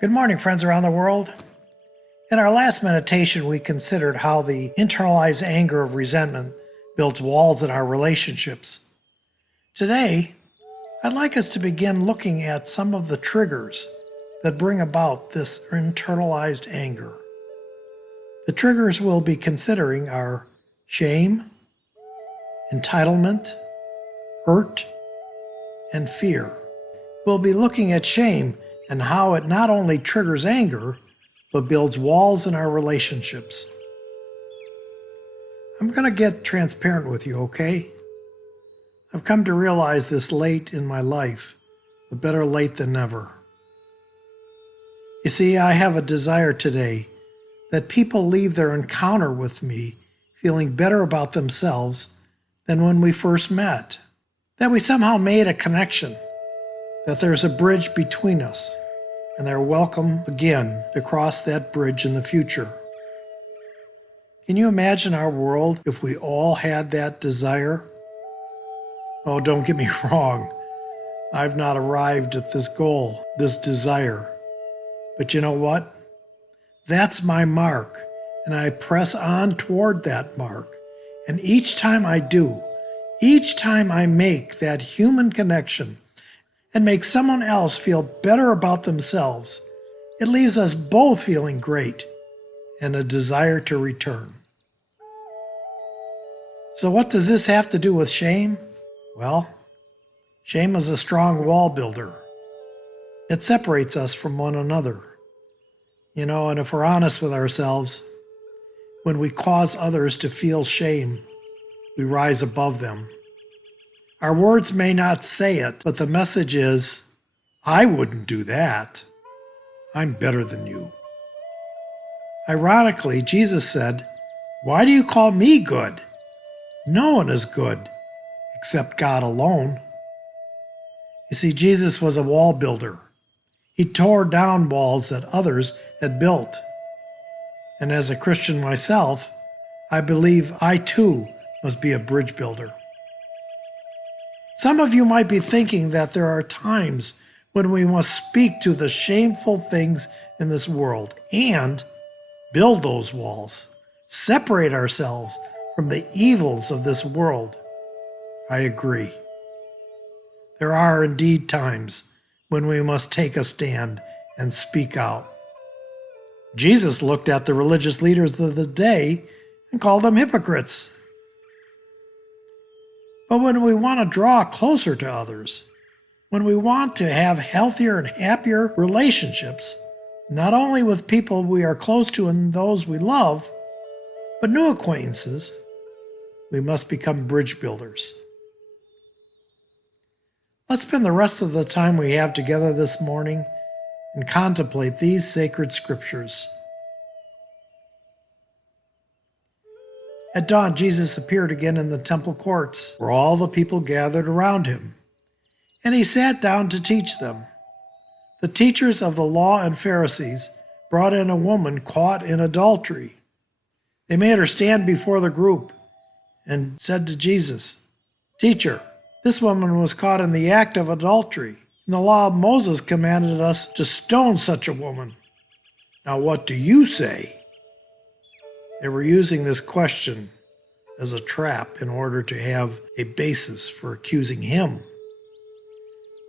Good morning, friends around the world. In our last meditation, we considered how the internalized anger of resentment builds walls in our relationships. Today, I'd like us to begin looking at some of the triggers that bring about this internalized anger. The triggers we'll be considering are shame, entitlement, hurt, and fear. We'll be looking at shame and how it not only triggers anger, but builds walls in our relationships. I'm going to get transparent with you, okay? I've come to realize this late in my life, but better late than never. You see, I have a desire today that people leave their encounter with me feeling better about themselves than when we first met. That we somehow made a connection, that there's a bridge between us, and they're welcome again to cross that bridge in the future. Can you imagine our world if we all had that desire? Oh, don't get me wrong. I've not arrived at this goal, this desire. But you know what? That's my mark, and I press on toward that mark. And each time I do, each time I make that human connection and make someone else feel better about themselves, it leaves us both feeling great and a desire to return. So what does this have to do with shame? Well, shame is a strong wall builder. It separates us from one another. And if we're honest with ourselves, when we cause others to feel shame, we rise above them. Our words may not say it, but the message is, I wouldn't do that. I'm better than you. Ironically, Jesus said, "Why do you call me good? No one is good except God alone." You see, Jesus was a wall builder. He tore down walls that others had built. And as a Christian myself, I believe I too must be a bridge builder. Some of you might be thinking that there are times when we must speak to the shameful things in this world and build those walls, separate ourselves from the evils of this world. I agree. There are indeed times when we must take a stand and speak out. Jesus looked at the religious leaders of the day and called them hypocrites. But when we want to draw closer to others, when we want to have healthier and happier relationships, not only with people we are close to and those we love, but new acquaintances, we must become bridge builders. Let's spend the rest of the time we have together this morning and contemplate these sacred scriptures. At dawn, Jesus appeared again in the temple courts, where all the people gathered around him, and he sat down to teach them. The teachers of the law and Pharisees brought in a woman caught in adultery. They made her stand before the group and said to Jesus, "Teacher, this woman was caught in the act of adultery, and the law of Moses commanded us to stone such a woman. Now what do you say?" They were using this question as a trap in order to have a basis for accusing him.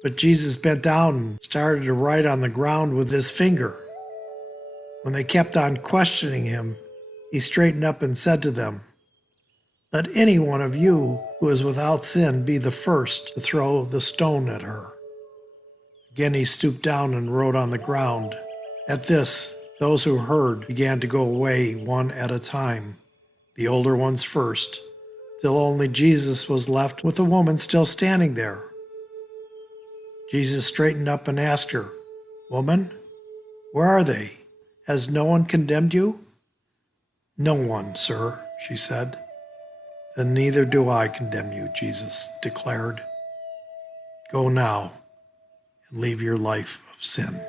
But Jesus bent down and started to write on the ground with his finger. When they kept on questioning him, he straightened up and said to them, "Let any one of you who is without sin be the first to throw the stone at her." Again he stooped down and wrote on the ground. At this, those who heard began to go away one at a time, the older ones first, till only Jesus was left with the woman still standing there. Jesus straightened up and asked her, "Woman, where are they? Has no one condemned you?" "No one, sir," she said. "Then neither do I condemn you," Jesus declared. "Go now and leave your life of sin."